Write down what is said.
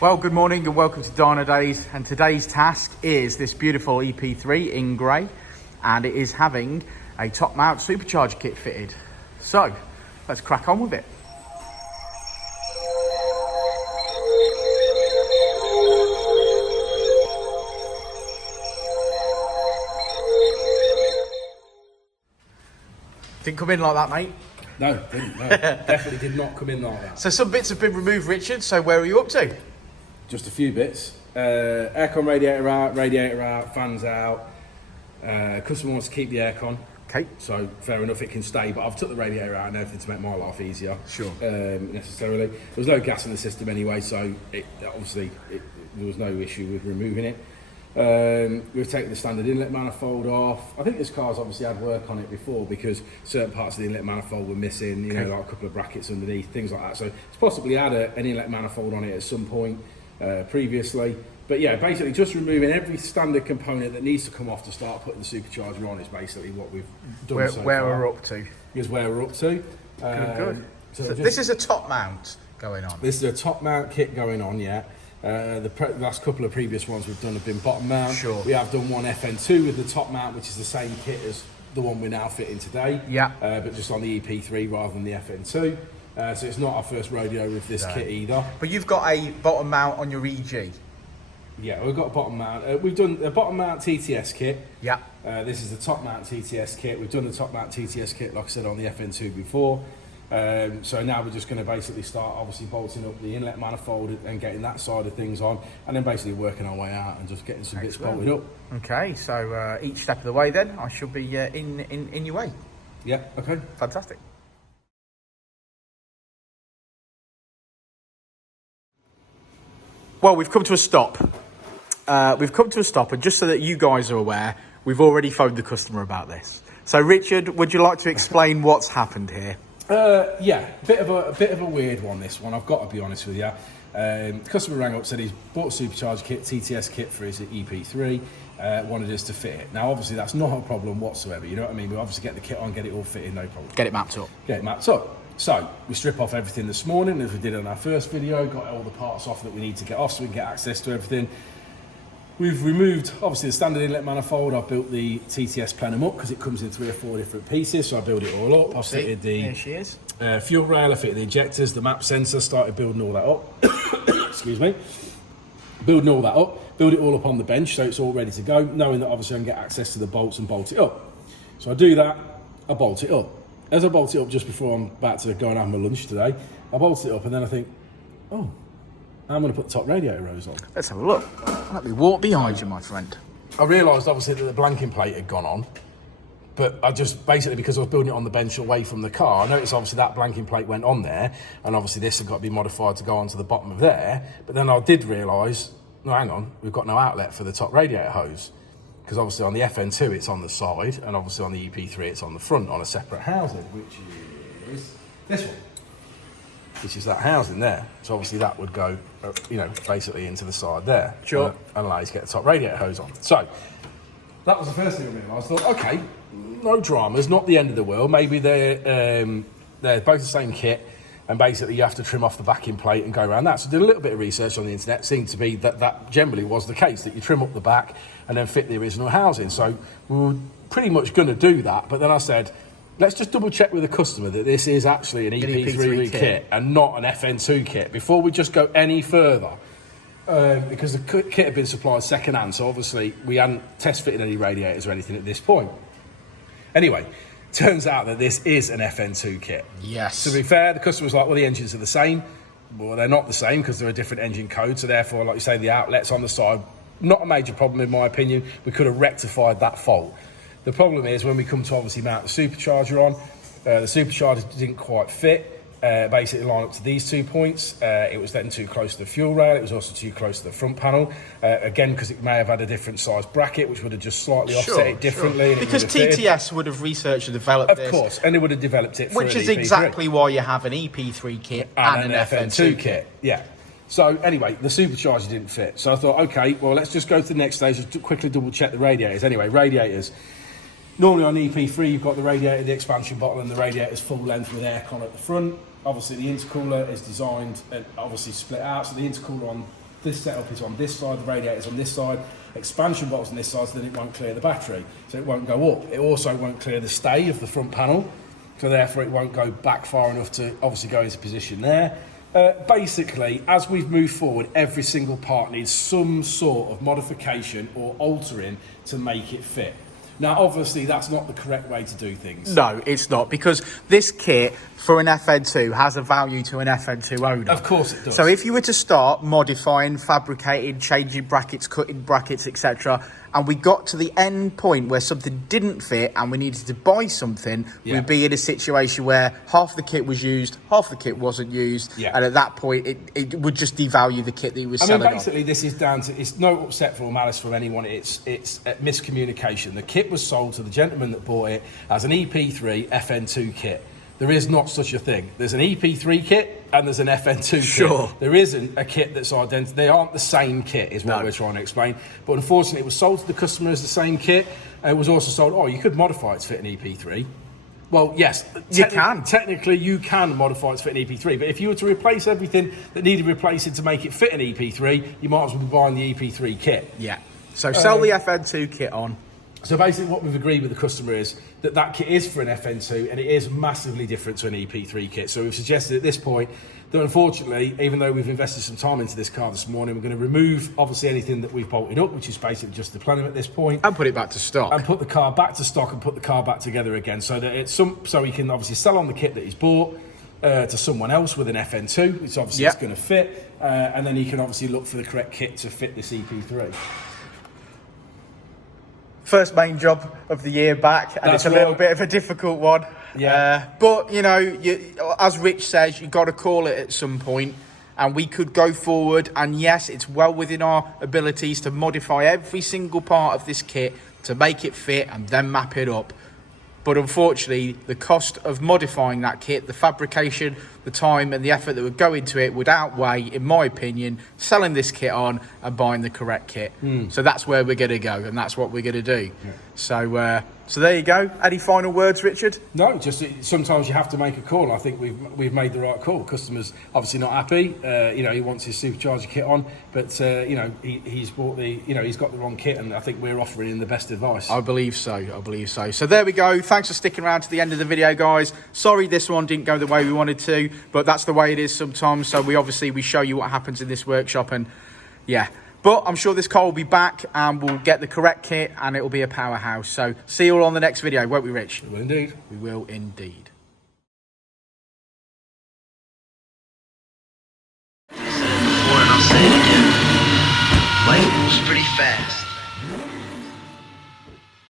Well, good morning and welcome to Dynodaze, and today's task is this beautiful EP3 in grey, and it is having a top mount supercharger kit fitted. So let's crack on with it. Didn't come in like that, mate. No, didn't. No, definitely did not come in like that. So some bits have been removed, Richard. So where are you up to? Just a few bits. Aircon radiator out, fans out. Customer wants to keep the aircon. Okay. So fair enough, it can stay, but I've took the radiator out and everything to make my life easier. Sure. Necessarily. There was no gas in the system anyway, so there was no issue with removing it. We've taken the standard inlet manifold off. I think this car's obviously had work on it before because certain parts of the inlet manifold were missing, you know, like a couple of brackets underneath, things like that. So it's possibly had an inlet manifold on it at some point previously. But yeah, basically just removing every standard component that needs to come off to start putting the supercharger on is basically what we've done so far. Where we're up to. Is where we're up to. Good. So this is a top mount going on. This is a top mount kit going on, yeah. The last couple of previous ones we've done have been bottom mount. Sure. We have done one FN2 with the top mount, which is the same kit as the one we're now fitting today. Yeah. But just on the EP3 rather than the FN2. So it's not our first rodeo with this kit either. But you've got a bottom mount on your EG. Yeah, we've got a bottom mount. We've done a bottom mount TTS kit. Yeah. This is the top mount TTS kit. We've done the top mount TTS kit, like I said, on the FN2 before. So now we're just going to basically start obviously bolting up the inlet manifold and getting that side of things on, and then basically working our way out and just getting some bits bolted up. Okay, so each step of the way then I should be in your way. Yeah, okay. Fantastic. Well, we've come to a stop. And just so that you guys are aware, we've already phoned the customer about this. So Richard, would you like to explain what's happened here? Yeah, a bit of a weird one, this one, I've got to be honest with you. The customer rang up, said he's bought a supercharger kit, TTS kit for his EP3, wanted us to fit it. Now obviously that's not a problem whatsoever, you know what I mean? We obviously get the kit on, get it all fitted, no problem. Get it mapped up. Get it mapped up. So we strip off everything this morning, as we did on our first video, got all the parts off that we need to get off so we can get access to everything. We've removed, obviously, the standard inlet manifold. I've built the TTS plenum up because it comes in 3 or 4 different pieces, so I built it all up. I've fitted the fuel rail, I fitted the injectors, the map sensor, started building all that up. Excuse me. Building all that up, build it all up on the bench so it's all ready to go, knowing that obviously I can get access to the bolts and bolt it up. So I do that, I bolt it up. As I bolt it up just before I'm about to go and have my lunch today, I bolt it up and then I think, oh, I'm going to put the top radiator hose on. Let's have a look. Let me walk behind you, my friend. I realised obviously that the blanking plate had gone on, but I just basically, because I was building it on the bench away from the car, I noticed obviously that blanking plate went on there, and obviously this had got to be modified to go onto the bottom of there. But then I did realise, no, hang on, we've got no outlet for the top radiator hose, because obviously on the FN2 it's on the side, and obviously on the EP3 it's on the front on a separate housing, which is this one. Which is that housing there. So obviously that would go, you know, basically into the side there. Sure. And allow you to get the top radiator hose on. So that was the first thing I realised. I thought, okay, no dramas, not the end of the world. Maybe they're both the same kit, and basically you have to trim off the backing plate and go around that. So I did a little bit of research on the internet. It seemed to be that generally was the case, that you trim up the back and then fit the original housing. So we were pretty much going to do that, but then I said, let's just double check with the customer that this is actually an EP3 kit and not an FN2 kit before we just go any further. Because the kit had been supplied second hand, so obviously we hadn't test fitted any radiators or anything at this point. Anyway, turns out that this is an FN2 kit. Yes. To be fair, the customer was like, well, the engines are the same. Well, they're not the same because they're a different engine code, so therefore, like you say, the outlet's on the side. Not a major problem in my opinion. We could have rectified that fault. The problem is when we come to obviously mount the supercharger on, the supercharger didn't quite fit, basically line up to these 2 points. It was then too close to the fuel rail, it was also too close to the front panel, again because it may have had a different size bracket which would have just slightly offset it differently. And because TTS would have researched and developed this. Of course, and they would have developed it for which is exactly why you have an EP3 kit and an FN2 kit. Yeah. So anyway, the supercharger didn't fit. So I thought, okay, well, let's just go to the next stage, just quickly double check the radiators. Anyway, radiators. Normally on EP3, you've got the radiator, the expansion bottle, and the radiator's full length with aircon at the front. Obviously, the intercooler is designed and obviously split out. So the intercooler on this setup is on this side, the radiator's on this side, expansion box on this side, so then it won't clear the battery, so it won't go up. It also won't clear the stay of the front panel, so therefore it won't go back far enough to obviously go into position there. Basically, as we've moved forward, every single part needs some sort of modification or altering to make it fit. Now, obviously, that's not the correct way to do things. No, it's not, because this kit for an FN2 has a value to an FN2 owner. Of course it does. So if you were to start modifying, fabricating, changing brackets, cutting brackets, etc., and we got to the end point where something didn't fit and we needed to buy something, we'd be in a situation where half the kit was used, half the kit wasn't used, and at that point it would just devalue the kit that you were selling. I mean, basically, this is down to, it's no upset for malice from anyone, it's miscommunication. The kit was sold to the gentleman that bought it as an EP3 FN2 kit. There is not such a thing. There's an EP3 kit and there's an FN2 kit. There isn't a kit that's identical. They aren't the same kit, is what we're trying to explain. But unfortunately, it was sold to the customer as the same kit. It was also sold, oh, you could modify it to fit an EP3. Well, yes, you can. Technically, you can modify it to fit an EP3, but if you were to replace everything that needed replacing to make it fit an EP3, you might as well be buying the EP3 kit. Yeah. So sell the FN2 kit on. So basically what we've agreed with the customer is that that kit is for an FN2 and it is massively different to an EP3 kit. So we've suggested at this point that unfortunately, even though we've invested some time into this car this morning, we're going to remove obviously anything that we've bolted up, which is basically just the plenum at this point. And put it back to stock. And put the car back to stock and put the car back together again so that it's so he can obviously sell on the kit that he's bought to someone else with an FN2, which obviously is going to fit. And then he can obviously look for the correct kit to fit this EP3. First main job of the year back, and it's a little bit of a difficult one. But, you know, as Rich says, you've got to call it at some point, and we could go forward, and yes, it's well within our abilities to modify every single part of this kit to make it fit and then map it up. But unfortunately, the cost of modifying that kit, the fabrication, the time and the effort that would go into it would outweigh, in my opinion, selling this kit on and buying the correct kit. So that's where we're going to go, and that's what we're going to do. So there you go. Any final words, Richard? No, just sometimes you have to make a call. I think we've made the right call. Customer's obviously not happy. You know, he wants his Supercharger kit on, but you know, he's bought he's got the wrong kit, and I think we're offering him the best advice. I believe so. I believe so. So there we go. Thanks for sticking around to the end of the video, guys. Sorry this one didn't go the way we wanted to, but that's the way it is sometimes. So we show you what happens in this workshop, and yeah. But I'm sure this car will be back and we'll get the correct kit and it will be a powerhouse. So see you all on the next video, won't we, Rich? We will indeed. We will indeed. Before and I'll say it again. Life moves pretty fast.